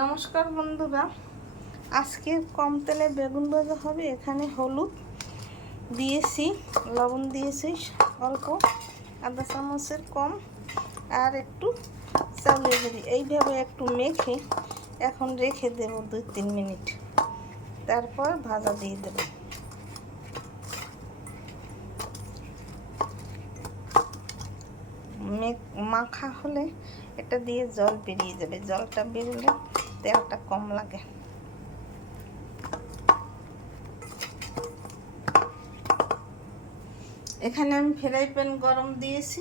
নমস্কার বন্ধুরা, আজকে কম তেলে বেগুন ভাজা হবে। এখানে হলুদ দিয়েছি, লবণ দিয়েছি অল্প, আধা চামচের কম, আর একটু চালের গুঁড়ি। এইভাবে একটু মেখে এখন রেখে দেব 2-3 মিনিট, তারপর ভাজা দিয়ে দেব। মাখা হলে এটা দিয়ে জল বেরিয়ে যাবে, জলটা বেরোলে তেলটা কম লাগে। এখানে আমি ফ্রাই প্যান গরম দিয়েছি,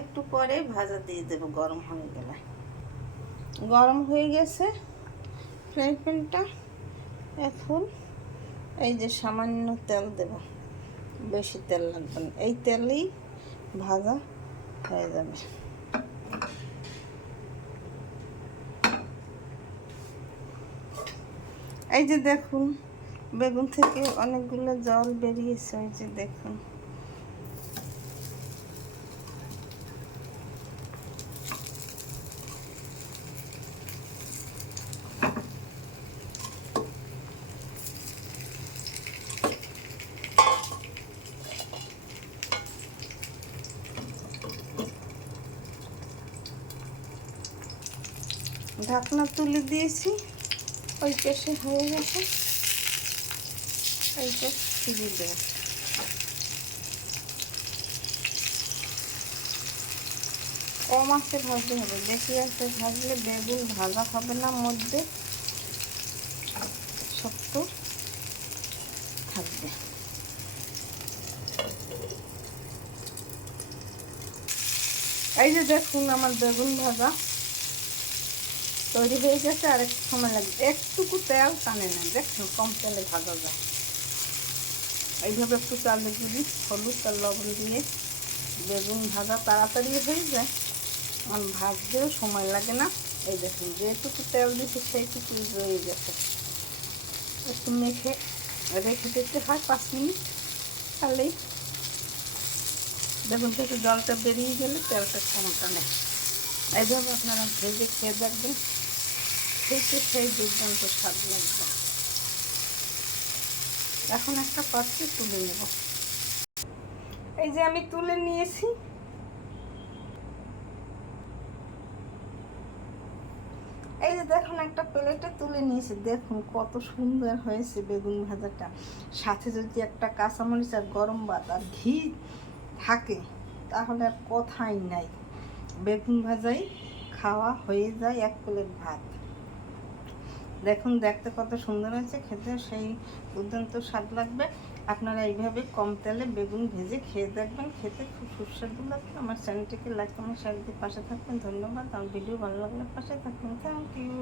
একটু পরে ভাজা দিয়ে দেব। গরম হয়ে গেলে, গরম হয়ে গেছে ফ্রাই প্যানটা। এখন এই যে সামান্য তেল দেব, বেশি তেল লাগবে না, এই তেলেই ভাজা হয়ে যাবে। এই যে দেখুন, বেগুন থেকে অনেকগুলো জল বেরিয়েছে, ওই যে দেখুন। ঢাকনা তুলে দিয়েছি, ওই পাশে হয়ে গেছে, এইটা ফিরিয়ে দেব। কম আঁচে ভাজতে হবে, বেশি আঁচে ভাজলে বেগুন ভাজা হবে না, মধ্যে শক্ত থাকবে। এই যে দেখুন, আমার বেগুন ভাজা তৈরি হয়ে গেছে। আর একটু সময় লাগবে, একটুকু তেল টানে না, দেখুন কম তেলে ভাজা যায়। এইভাবে একটু চালের গুঁড়ি, হলুদ আর লবণ দিয়ে বেগুন ভাজা তাড়াতাড়ি হয়ে যায়, আর ভাজতেও সময় লাগে না। এই দেখুন, যেটুকু তেল দিয়েছে সেইটুকু রয়ে গেছে। একটু মেখে রেখে দিতে হয় 5 মিনিট, তাহলেই বেগুন থেকে জলটা বেরিয়ে গেলে তেলটা কম টানে। এইভাবে আপনারা ভেজে খেয়ে দেখবেন, খেতে সেই দুর্দান্ত স্বাদ লাগবে। এখন একটা পাত্রে তুলে নেব। এই যে আমি তুলে নিয়েছি। এই যে দেখুন, একটা প্লেটে তুলে নিয়েছি। দেখুন কত সুন্দর হয়েছে বেগুন ভাজাটা। সাথে যদি একটা কাঁচামরিচ আর গরম ভাত আর ঘি থাকে, তাহলে আর কথাই নাই। বেগুন ভাজাই খাওয়া হয়ে যায় 1 প্লেট ভাত। দেখুন দেখতে কত সুন্দর হয়েছে, খেতে সেই দুর্দান্ত স্বাদ লাগবে। আপনারা এইভাবে কম তেলে বেগুন ভেজে খেয়ে দেখবেন, খেতে খুব সুস্বাদু লাগবে। আমার চ্যানেলটিকে লাইক, কমেন্ট, শেয়ার দিয়ে পাশে থাকবেন। ধন্যবাদ। আমার ভিডিও ভালো লাগলে পাশে থাকবেন। Thank you.